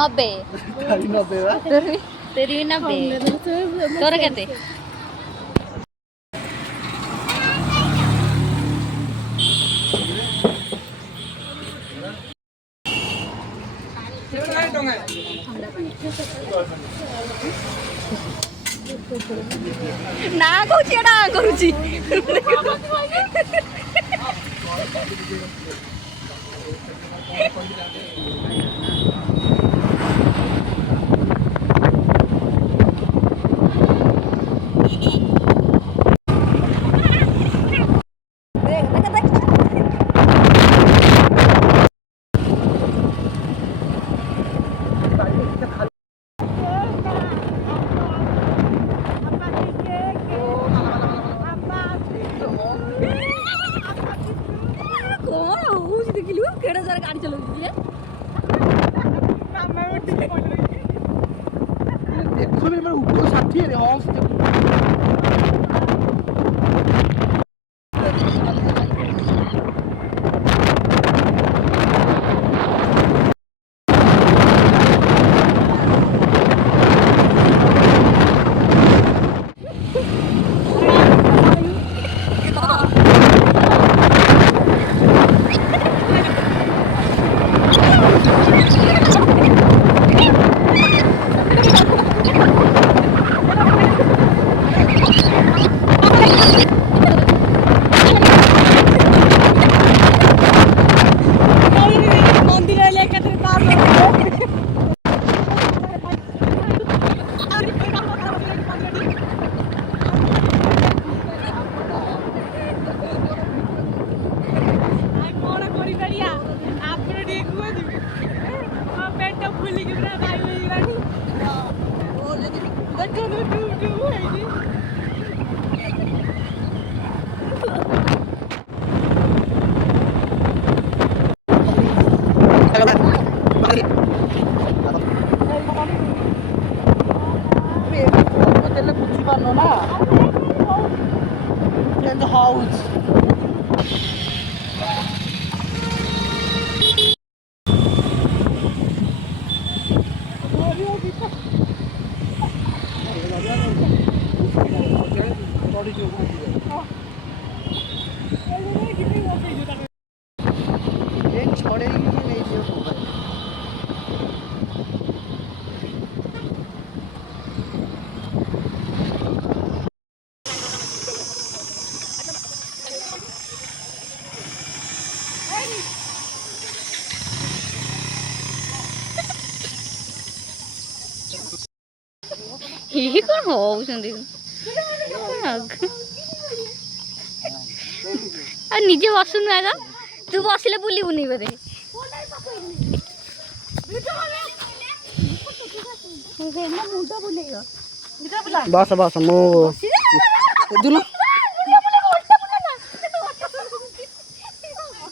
90 तेरी 90 तोर केते ना कहूँ एटा करुची केड़ा सारा गाड़ी चलाउती है देखो मेरे ऊपर 60 रे हॉर्स in the house. ये कौन हो उसने आ निजे बसुन आगा तू बसले बुलिबुनी बोधे बस बस मो दुनु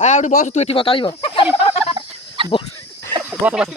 आ बस तू एठी काढिबो बस बस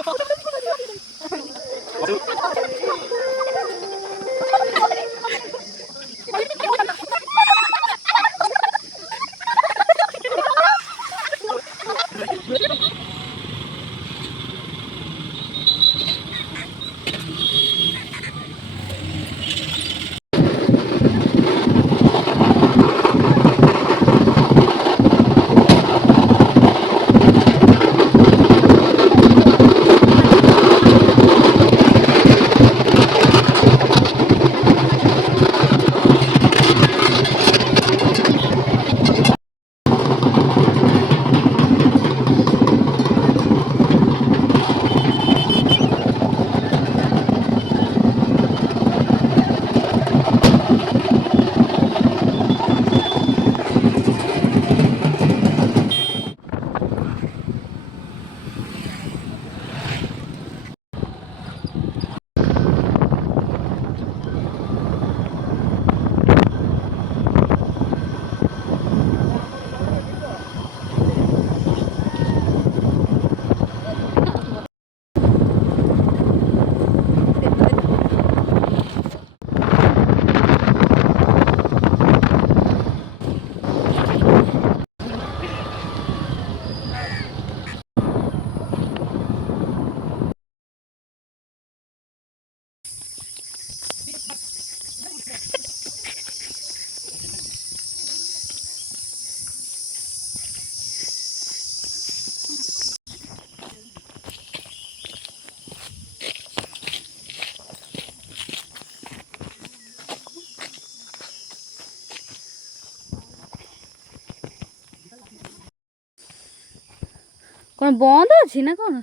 କ'ଣ ବନ୍ଦ ଅଛି ନା କ'ଣ?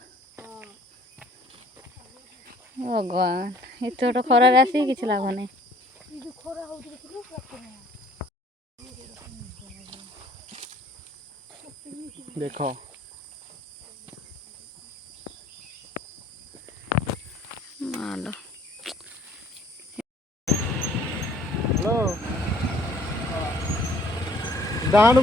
ଭଗବାନ ଏତେ ଗୋଟେ ଖରାରେ ଆସିକି କିଛି ଲାଭ ନାହିଁ। ଦେଖ ମାଲୋ ହ୍ୟାଲୋ ଡାହାଣ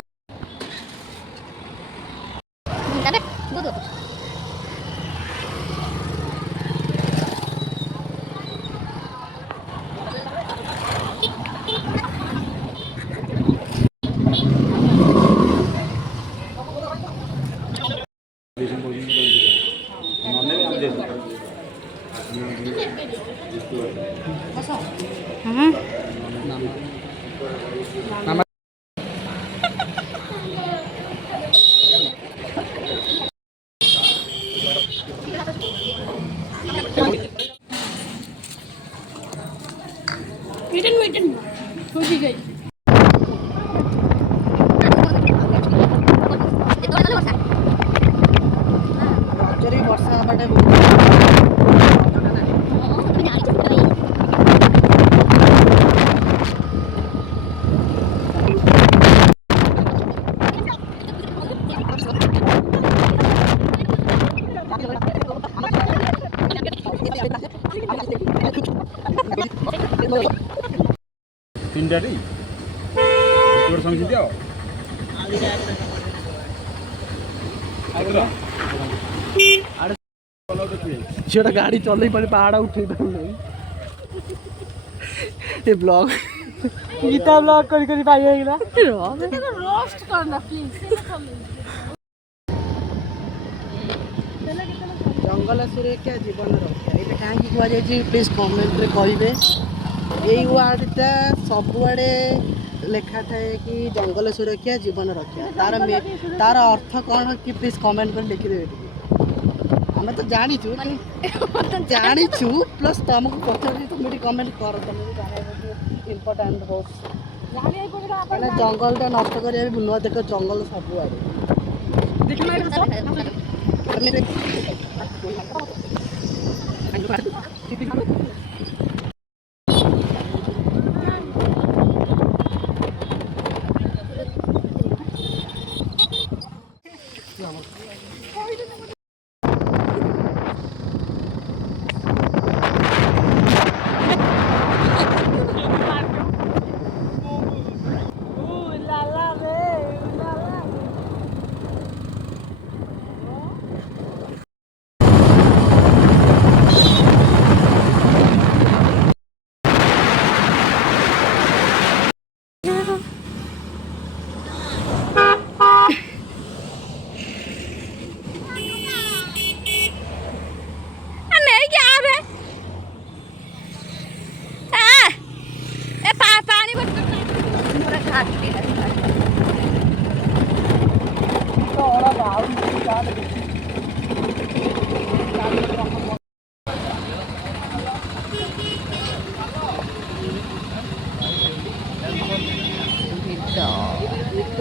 ବର୍ଷା ହବାଟା তিনটারই তোর সঙ্গে দিও ଝିଅଟା ଗାଡ଼ି ଚଲେଇ ପାରି ପାହାଡ଼ ଉଠେଇ ପାରୁନି ଏ ବ୍ଲଗ ଗୀତା ବ୍ଲଗ କରି କରି ପାଇ ହେଇଗଲା। ଜଙ୍ଗଲ ସୁରକ୍ଷା ଜୀବନ ରକ୍ଷା ଏଇଟା କାହିଁକି କୁହାଯାଇଛି ପ୍ଲିଜ୍ କମେଣ୍ଟରେ କହିବେ। ଏଇ ୱାର୍ଡ଼ଟା ସବୁଆଡ଼େ ଲେଖା ଥାଏ କି ଜଙ୍ଗଲ ସୁରକ୍ଷା ଜୀବନ ରକ୍ଷା ତାର ଅର୍ଥ କ'ଣ କି ପ୍ଲିଜ୍ କମେଣ୍ଟ କରି ଲେଖିଦେବେ ଟିକେ। ଆମେ ତ ଜାଣିଛୁ ଜାଣିଛୁ ପ୍ଲସ୍ ତୁମକୁ ପଚାରୁଛି ତୁମେ ଟିକେ କମେଣ୍ଟ କର ତୁମେ ବି ଜାଣିବାକୁ ଇମ୍ପୋର୍ଟାଣ୍ଟ ବହୁତ କାହିଁକିନା ଜଙ୍ଗଲଟା ନଷ୍ଟ କରିବା ବି ନୂଆ ଦେଖ ଜଙ୍ଗଲ ସବୁଆଡ଼େ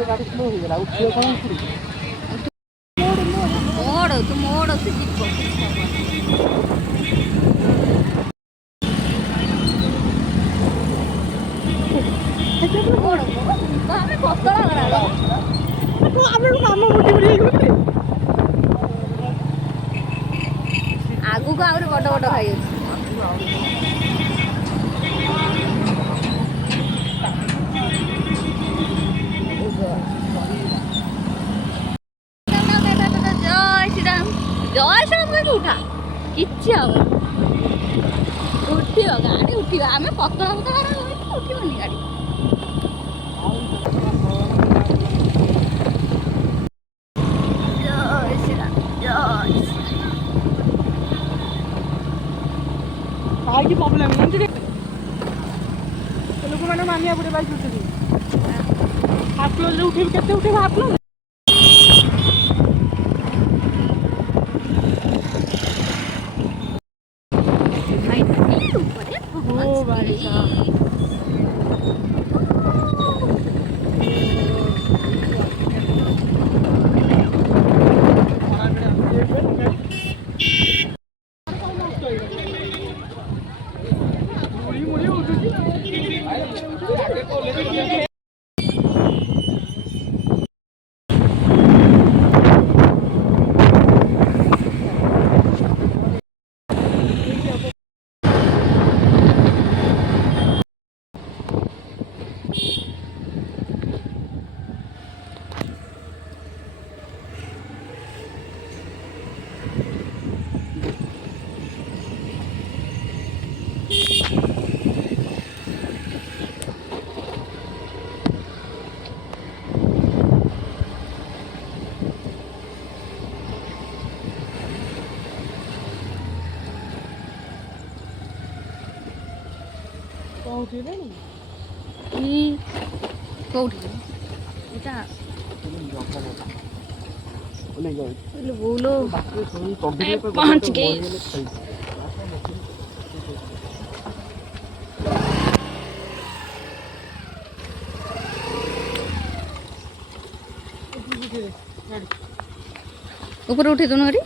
गाड़ी स्लो हो गया उठियो कौन मोड़ तू मोड़ से जीव आगु को आहुरी बड़ बड़ खाई जय श्रीराम कहीं उठा किसी हम उठियो गाड़ी उठियो आम पतला पतला उठिबनी गाड़ी जय श्रीराम जय की प्रॉब्लम है लोक मैंने मानिया पड़े बाइक उठे हाफ क्लोज उठे केते उठे हाफ क्लोज ଉଠିଲେଣି କୋଉଠି ଏଇଟା ଇଲୋ ବୋଉଲୋ ପହଞ୍ଚ ଗଇ ऊपर उठे दोनों गाड़ी